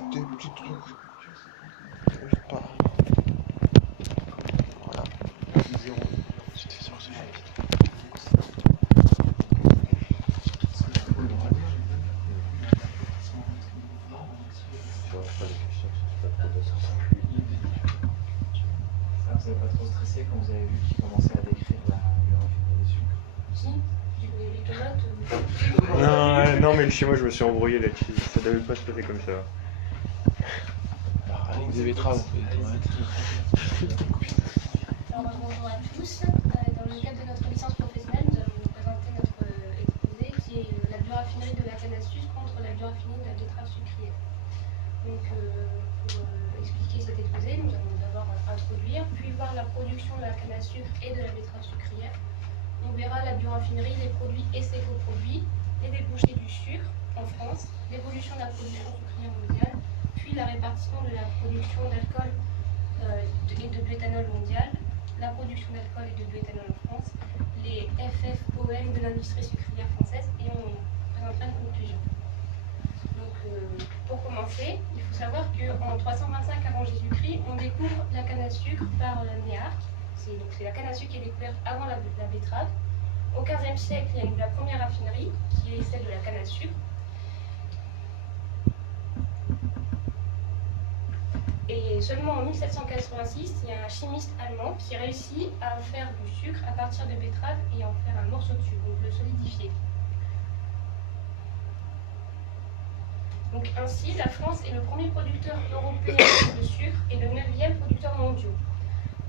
juste des petits trucs. J'arrive pas. Voilà. C'était sur ce Vous n'avez pas trop stressé quand vous avez vu qu'il commençait à décrire la raffinerie des sucres? Si, les tomates. Non, mais chez moi je me suis embrouillé là-dessus. Ça devait pas se passer comme ça. avec des betteraves, on fait des tomates. Alors bonjour à tous. Dans le cadre de notre licence professionnelle, nous allons vous présenter notre exposé qui est la bioraffinerie de la canne à sucre contre la bioraffinerie de la betterave sucrière. Donc pour expliquer cet exposé, nous allons d'abord introduire, puis voir la production de la canne à sucre et de la betterave sucrière. On verra la bioraffinerie, les produits et ses coproduits, les débouchés du sucre en France, l'évolution de la production sucrière mondiale, puis la répartition de la production d'alcool et de bioéthanol mondial, la production d'alcool et de bioéthanol en France, les FFOM de l'industrie sucrière française, et on présentera une conclusion. Donc pour commencer, il faut savoir qu'en 325 avant Jésus-Christ, on découvre la canne à sucre par Néarque. C'est la canne à sucre qui est découverte avant la betterave. Au XVe siècle, il y a eu la première raffinerie, qui est celle de la canne à sucre. Et seulement en 1786, il y a un chimiste allemand qui réussit à faire du sucre à partir de betterave et en faire un morceau de sucre, donc le solidifier. Donc ainsi, la France est le premier producteur européen de sucre et le 9e producteur mondial.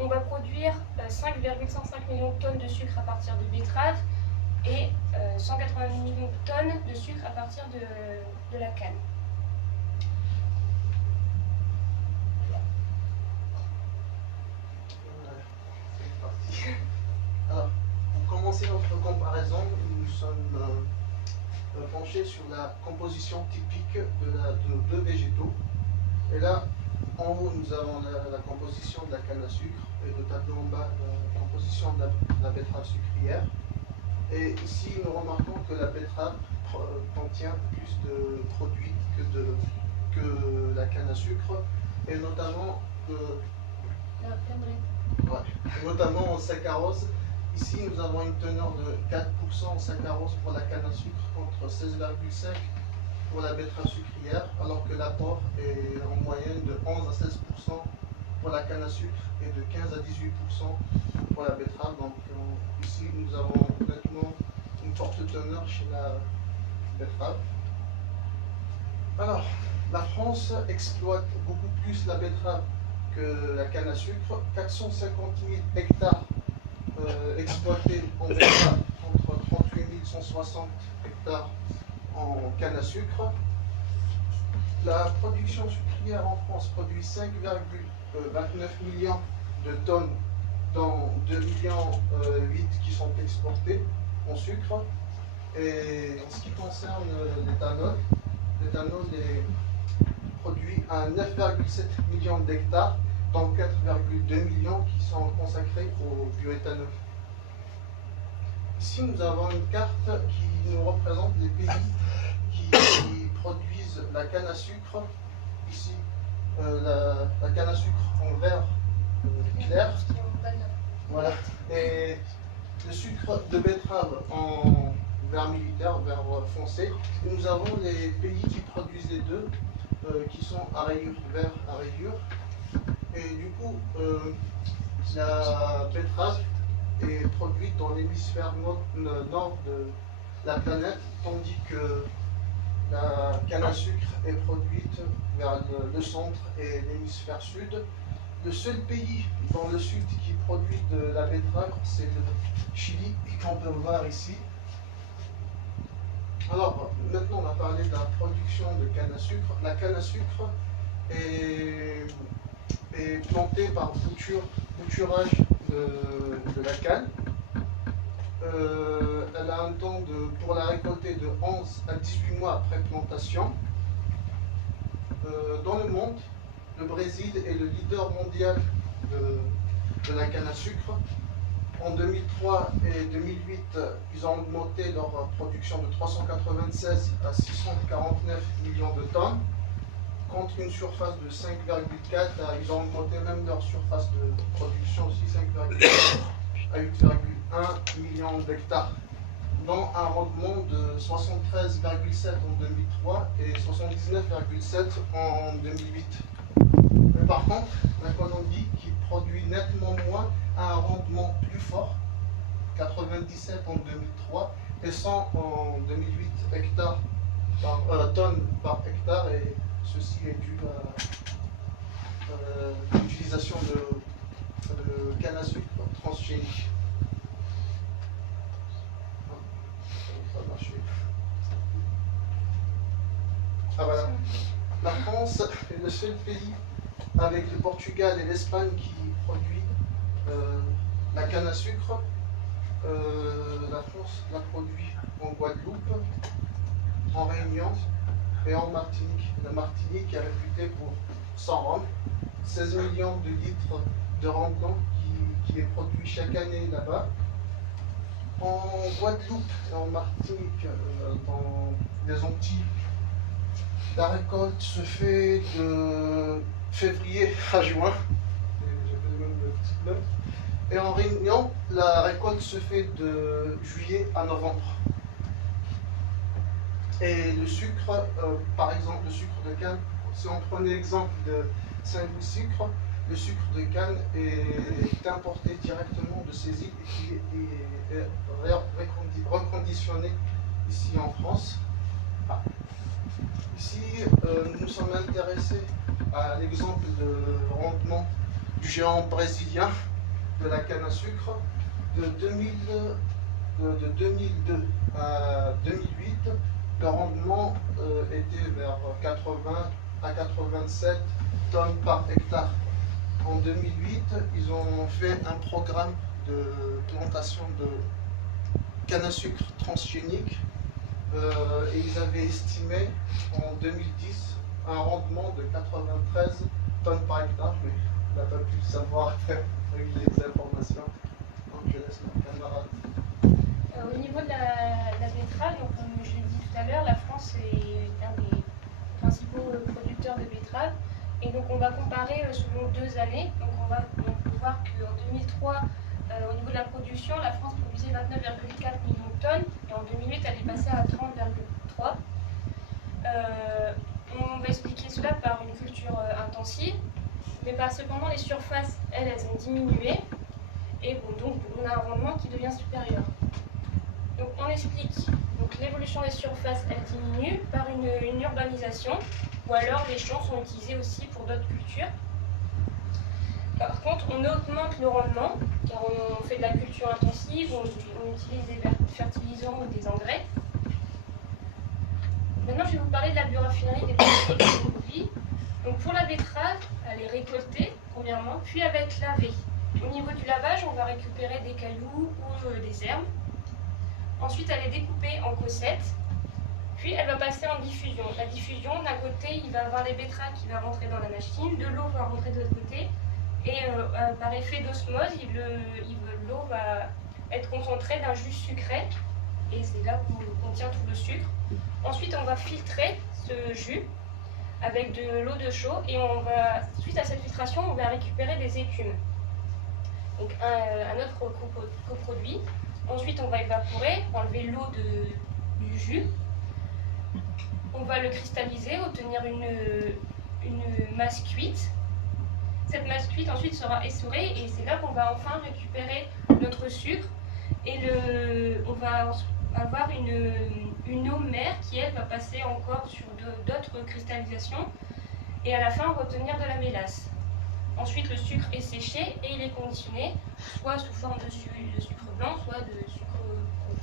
On va produire 5,105 millions de tonnes de sucre à partir de betterave et 180 millions de tonnes de sucre à partir de la canne. Alors, pour commencer notre comparaison, nous sommes penchés sur la composition typique de nos deux végétaux. Et là, en haut, nous avons la composition de la canne à sucre et le tableau en bas, la composition de la betterave sucrière. Et ici, nous remarquons que la betterave contient plus de produits que la canne à sucre, et notamment notamment en saccharose. Ici, nous avons une teneur de 4% en saccharose pour la canne à sucre contre 16,5% pour la betterave sucrière, alors que l'apport est en moyenne de 11 à 16% pour la canne à sucre et de 15 à 18% pour la betterave. Donc ici, nous avons nettement une forte teneur chez la betterave. Alors, la France exploite beaucoup plus la betterave que la canne à sucre. 450 000 hectares exploités en betterave contre 38 160 hectares en canne à sucre. La production sucrière en France produit 5,29 millions de tonnes, dont 2,8 millions qui sont exportées en sucre. Et en ce qui concerne l'éthanol est produit à 9,7 millions d'hectares, dont 4,2 millions qui sont consacrés au bioéthanol. Ici, nous avons une carte qui nous représente les pays qui produisent la canne à sucre. Ici, la canne à sucre en vert clair. Voilà. Et le sucre de betterave en vert militaire, vert foncé. Et nous avons les pays qui produisent les deux, qui sont à rayures vert à rayures. Et du coup, la betterave est produite dans l'hémisphère nord de la planète, tandis que la canne à sucre est produite vers le centre et l'hémisphère sud. Le seul pays dans le sud qui produit de la betterave, c'est le Chili, qu'on peut voir ici. Alors, maintenant, on va parler de la production de canne à sucre. La canne à sucre est plantée par bouturage de la canne. Elle a un temps pour la récolter de 11 à 18 mois après plantation. Dans le monde, le Brésil est le leader mondial de la canne à sucre. En 2003 et 2008, ils ont augmenté leur production de 396 à 649 millions de tonnes. contre une surface de 5,4, ils ont augmenté même leur surface de production aussi, 5,4 à 8,1 millions d'hectares, dont un rendement de 73,7 en 2003 et 79,7 en 2008. Mais par contre, la Colombie, qui produit nettement moins, a un rendement plus fort, 97 en 2003 et 100 en 2008 tonnes par hectare, et ceci est dû à l'utilisation de canne à sucre transgénique. Ça va marcher. Ah voilà. La France est le seul pays avec le Portugal et l'Espagne qui produit la canne à sucre. La France la produit en Guadeloupe, en Réunion et en Martinique. La Martinique est réputée pour son rhum, 16 millions de litres de rhum blanc qui est produit chaque année là-bas. En Guadeloupe et en Martinique, dans les Antilles, la récolte se fait de février à juin. J'avais même le petit note. Et en Réunion, la récolte se fait de juillet à novembre. Et le sucre, par exemple, le sucre de canne, si on prenait l'exemple de Saint-Louis Sucre, le sucre de canne est importé directement de ces îles et qui est reconditionné ici en France. Ah. Ici, nous sommes intéressés à l'exemple de rendement du géant brésilien de la canne à sucre. De 2002 à 2008, le rendement était vers 80 à 87 tonnes par hectare. En 2008, ils ont fait un programme de plantation de canne à sucre transgénique et ils avaient estimé en 2010 un rendement de 93 tonnes par hectare, mais on n'a pas pu le savoir avec les informations. Donc je laisse mon camarade. Au niveau de la betterave, donc, comme je l'ai dit tout à l'heure, la France est un des principaux producteurs de betterave. Et donc on va comparer selon 2 années. Donc on va voir qu'en 2003, au niveau de la production, la France produisait 29,4 millions de tonnes. Et en 2008, elle est passée à 30,3. On va expliquer cela par une culture intensive. Mais cependant, les surfaces, elles ont diminué. Et bon, donc on a un rendement qui devient supérieur. Donc on explique l'évolution des surfaces, elle diminue par une urbanisation, ou alors les champs sont utilisés aussi pour d'autres cultures. Par contre, on augmente le rendement, car on fait de la culture intensive, on utilise des fertilisants ou des engrais. Maintenant, je vais vous parler de la bioraffinerie des produits. Donc pour la betterave, elle est récoltée, premièrement, puis elle va être lavée. Au niveau du lavage, on va récupérer des cailloux ou des herbes. Ensuite, elle est découpée en cossettes, puis elle va passer en diffusion. La diffusion, d'un côté, il va y avoir les betteraves qui vont rentrer dans la machine, de l'eau va rentrer de l'autre côté, et par effet d'osmose, l'eau va être concentrée d'un jus sucré, et c'est là où contient tout le sucre. Ensuite, on va filtrer ce jus avec de l'eau de chaux, et suite à cette filtration, on va récupérer des écumes. Donc un autre coproduit. Ensuite, on va évaporer, enlever l'eau du jus. On va le cristalliser, obtenir une masse cuite. Cette masse cuite ensuite sera essorée et c'est là qu'on va enfin récupérer notre sucre. Et on va avoir une eau mère qui, elle, va passer encore sur d'autres cristallisations. Et à la fin, retenir de la mélasse. Ensuite, le sucre est séché et il est conditionné, soit sous forme de sucre blanc, soit de sucre rouge.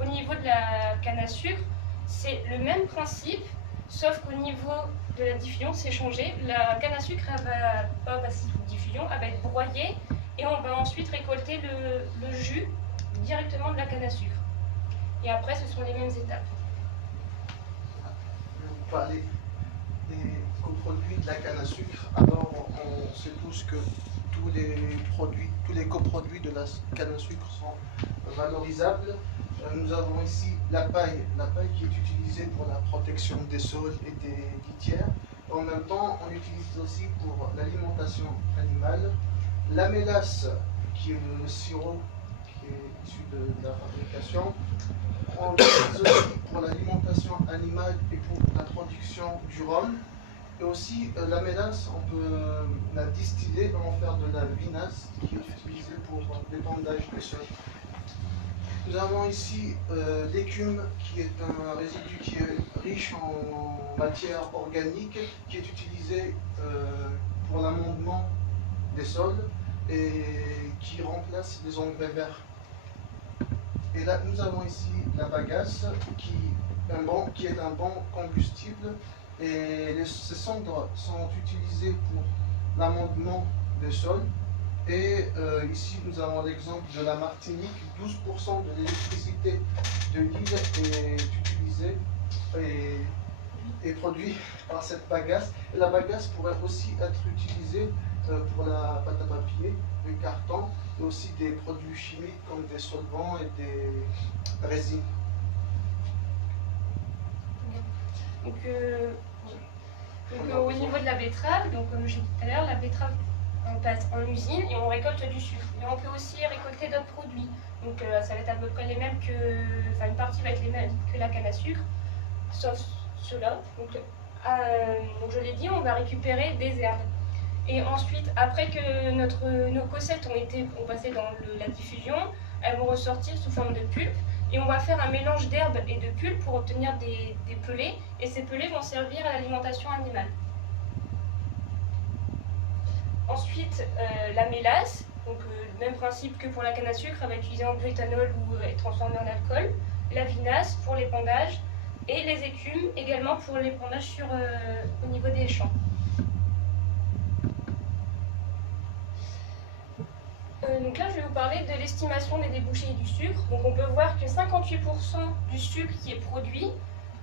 Au niveau de la canne à sucre, c'est le même principe, sauf qu'au niveau de la diffusion, c'est changé. La canne à sucre, elle va pas passer sous diffusion, elle va être broyée et on va ensuite récolter le jus directement de la canne à sucre. Et après, ce sont les mêmes étapes. Vous parlez des coproduits de la canne à sucre. Alors, on sait tous que tous les coproduits de la canne à sucre sont valorisables. Nous avons ici la paille qui est utilisée pour la protection des sols et des litières. En même temps, on l'utilise aussi pour l'alimentation animale. La mélasse, qui est le sirop qui est issu de la fabrication, on l'utilise aussi pour l'alimentation animale et pour la production du rhum. Et aussi, la mélasse, on peut la distiller et en faire de la vinasse qui est utilisée pour l'épandage des sols. Nous avons ici l'écume, qui est un résidu qui est riche en matière organique, qui est utilisé pour l'amendement des sols et qui remplace les engrais verts. Et là, nous avons ici la bagasse, qui est un bon combustible, et ces cendres sont utilisées pour l'amendement des sols. Et ici, nous avons l'exemple de la Martinique. 12% de l'électricité de l'île est utilisée et produite par cette bagasse. Et la bagasse pourrait aussi être utilisée pour la pâte à papier, le carton, et aussi des produits chimiques comme des solvants et des résines. Donc, au niveau de la betterave, donc, comme j'ai dit tout à l'heure, la betterave, on passe en usine et on récolte du sucre. Mais on peut aussi récolter d'autres produits. Donc ça va être à peu près les mêmes que... Enfin, une partie va être les mêmes que la canne à sucre, sauf cela. Donc je l'ai dit, on va récupérer des herbes. Et ensuite, après que nos cossettes ont passé dans la diffusion, elles vont ressortir sous forme de pulpe. Et on va faire un mélange d'herbes et de pulpe pour obtenir des pelés. Et ces pelés vont servir à l'alimentation animale. Ensuite, la mélasse, donc le même principe que pour la canne à sucre, elle va être utilisée en bioéthanol ou être transformée en alcool. La vinasse pour l'épandage et les écumes également pour l'épandage au niveau des champs. Donc là, je vais vous parler de l'estimation des débouchés du sucre. Donc on peut voir que 58% du sucre qui est produit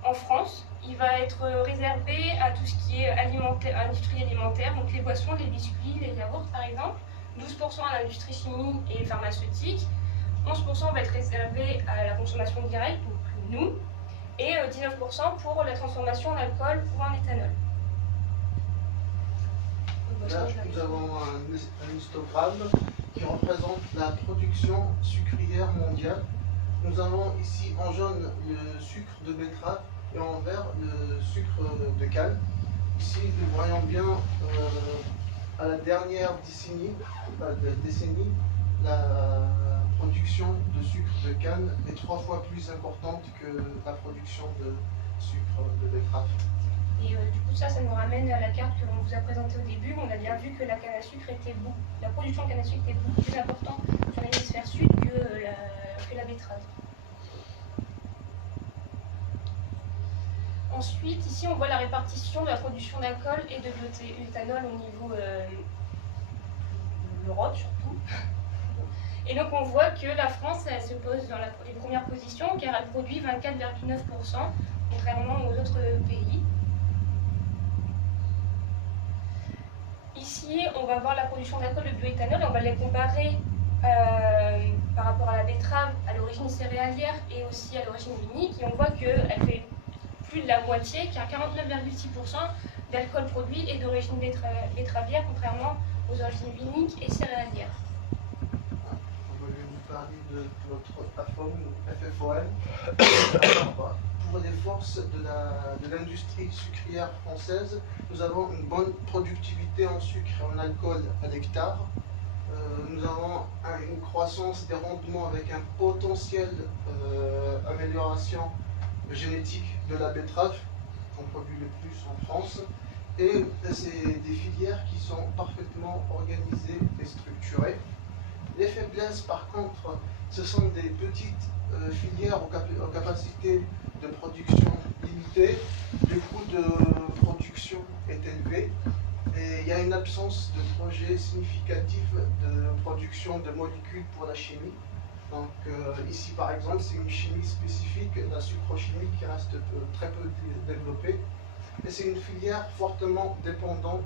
en France, il va être réservé à tout ce qui est industrie alimentaire, donc les boissons, les biscuits, les yaourts par exemple, 12% à l'industrie chimique et pharmaceutique, 11% va être réservé à la consommation directe, donc nous, et 19% pour la transformation en alcool ou en éthanol. Là, nous avons un histogramme qui représente la production sucrière mondiale. Nous avons ici en jaune le sucre de betterave et en vert le sucre de canne. Ici, nous voyons bien à la dernière décennie, la production de sucre de canne est 3 fois plus importante que la production de sucre de betterave. Et du coup, ça nous ramène à la carte que l'on vous a présentée au début. On a bien vu que la canne à sucre la production de canne à sucre était beaucoup plus importante sur l'hémisphère sud que la betterave. Ensuite, ici, on voit la répartition de la production d'alcool et de bioéthanol au niveau de l'Europe surtout. Et donc, on voit que la France, elle se pose dans les premières positions car elle produit 24,9%, contrairement aux autres pays. Ici, on va voir la production d'alcool et de bioéthanol et on va les comparer par rapport à la betterave, à l'origine céréalière et aussi à l'origine vinique. Et on voit qu'elle fait plus de la moitié, car 49,6% d'alcool produit est d'origine betteravière, contrairement aux origines viniques et céréalières. Je vais vous parler de notre FFOM. Pour les forces de l'industrie sucrière française, nous avons une bonne productivité en sucre et en alcool à l'hectare. Nous avons une croissance des rendements avec un potentiel amélioration génétique de la betterave, qu'on produit le plus en France. Et c'est des filières qui sont parfaitement organisées et structurées. Les faiblesses, par contre, ce sont des petites filières aux capacités de production limitées. Le coût de production est élevé. Et il y a une absence de projets significatifs de production de molécules pour la chimie. Donc ici par exemple c'est une chimie spécifique, la sucrochimie qui reste très peu développée. Et c'est une filière fortement dépendante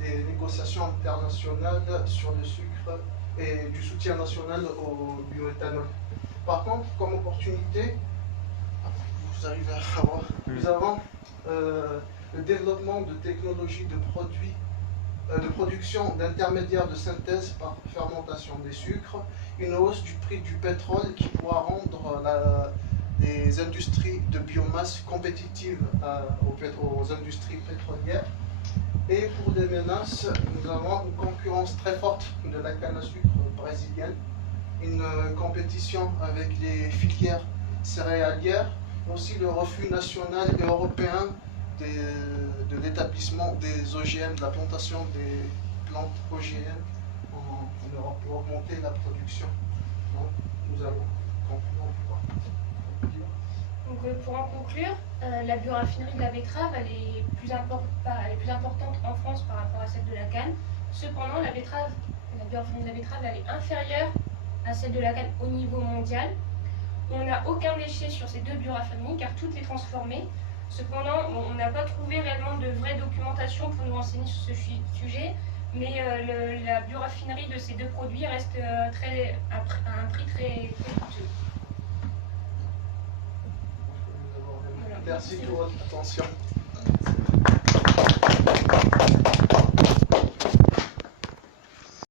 des négociations internationales sur le sucre et du soutien national au bioéthanol. Par contre, comme opportunité, vous arrivez à voir, nous avons le développement de technologies de production d'intermédiaires de synthèse par fermentation des sucres, une hausse du prix du pétrole qui pourra rendre les industries de biomasse compétitives aux industries pétrolières. Et pour des menaces, nous avons une concurrence très forte de la canne à sucre brésilienne, une compétition avec les filières céréalières, aussi le refus national et européen de l'établissement des OGM, de la plantation des plantes OGM en Europe pour augmenter la production. Donc, nous allons conclure. Donc, pour en conclure, la bioraffinerie de la betterave elle est plus importante en France par rapport à celle de la canne. Cependant, la bioraffinerie de la betterave elle est inférieure à celle de la canne au niveau mondial. On n'a aucun déchet sur ces deux bioraffineries car tout est transformé. Cependant, on n'a pas trouvé réellement de vraie documentation pour nous renseigner sur ce sujet, mais la bioraffinerie de ces deux produits reste à un prix très coûteux. Merci pour votre attention.